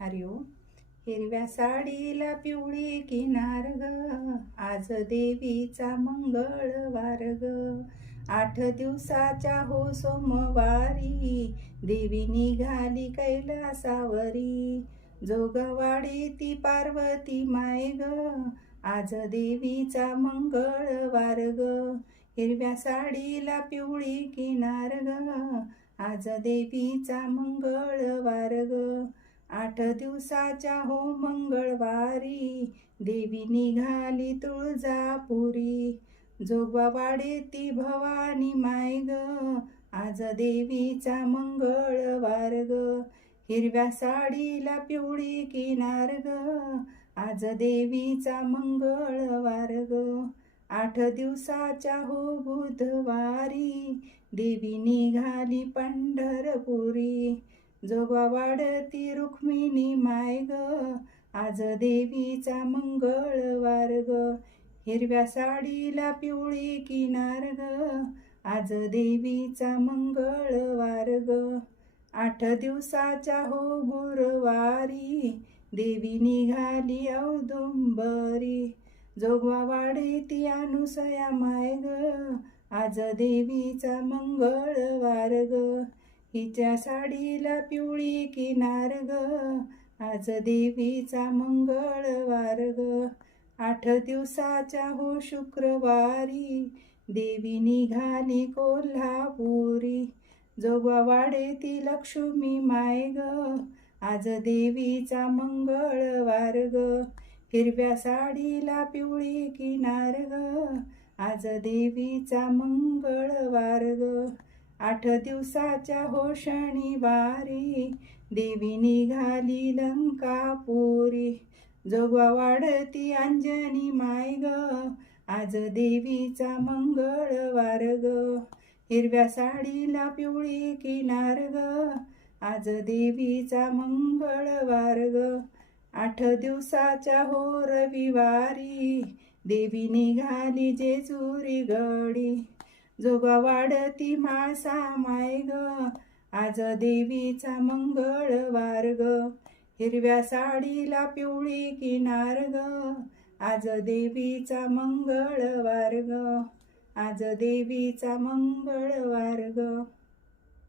हरि ओम. हिरव्या साडीला पिवळी किनार ग. आज देवीचा मंगळवार ग. आठ दिवसाच्या हो सोमवारी देवी निघाली कैलासावरी. जोगवाडी ती पार्वती माय ग. आज देवीचा मंगळवार ग. हिरव्या साडीला पिवळी किनार ग. आज देवीचा मंगळवार ग. आठ दिवसाच्या हो मंगळवारी. देवी निघाली तुळजापुरी. जोगवा ती भवानी माय ग आज देवीचा मंगळवार ग हिरव्या साडीला पिवळी किनार ग आज देवीचा मंगळवार ग आठ दिवसाच्या हो बुधवारी. देवी निघाली पंढरपुरी. जोगा वाढती रुक्मिणी माय ग आज देवीचा मंगळवार ग. हिरव्या साडीला पिवळी किनार ग. आज देवीचा मंगळवार ग. आठ दिवसाच्या हो गुरुवारी देवी निघाली औदुंबरी. जोगवा वाढती अनुसया माय ग आज देवीचा मंगळवार हिच्या साडीला पिवळी किनार ग. आज देवीचा मंगळवार ग. आठ दिवसाच्या हो शुक्रवारी देवी निघाली कोल्हापुरी. जोबा वाडे ती लक्ष्मी माय ग. आज देवीचा मंगळवार ग. हिरव्या साडीला पिवळी किनार ग. आज देवीचा मंगळवार ग. आठ दिवसाच्या हो शनिवारी देवी निघाली लंकापुरी. जोगवा वाढती अंजनी माय ग आज देवीचा मंगळवार ग. हिरव्या साडीला पिवळी किनार ग आज देवीचा मंगळवार ग. आठ दिवसाच्या हो रविवारी देवी निघाली जेजुरी गडी. जोगा वाढती माळसा माय ग. आज देवीचा मंगळवार ग. हिरव्या साडीला पिवळी किनार ग. आज देवीचा मंगळवार ग. आज देवीचा मंगळवार ग.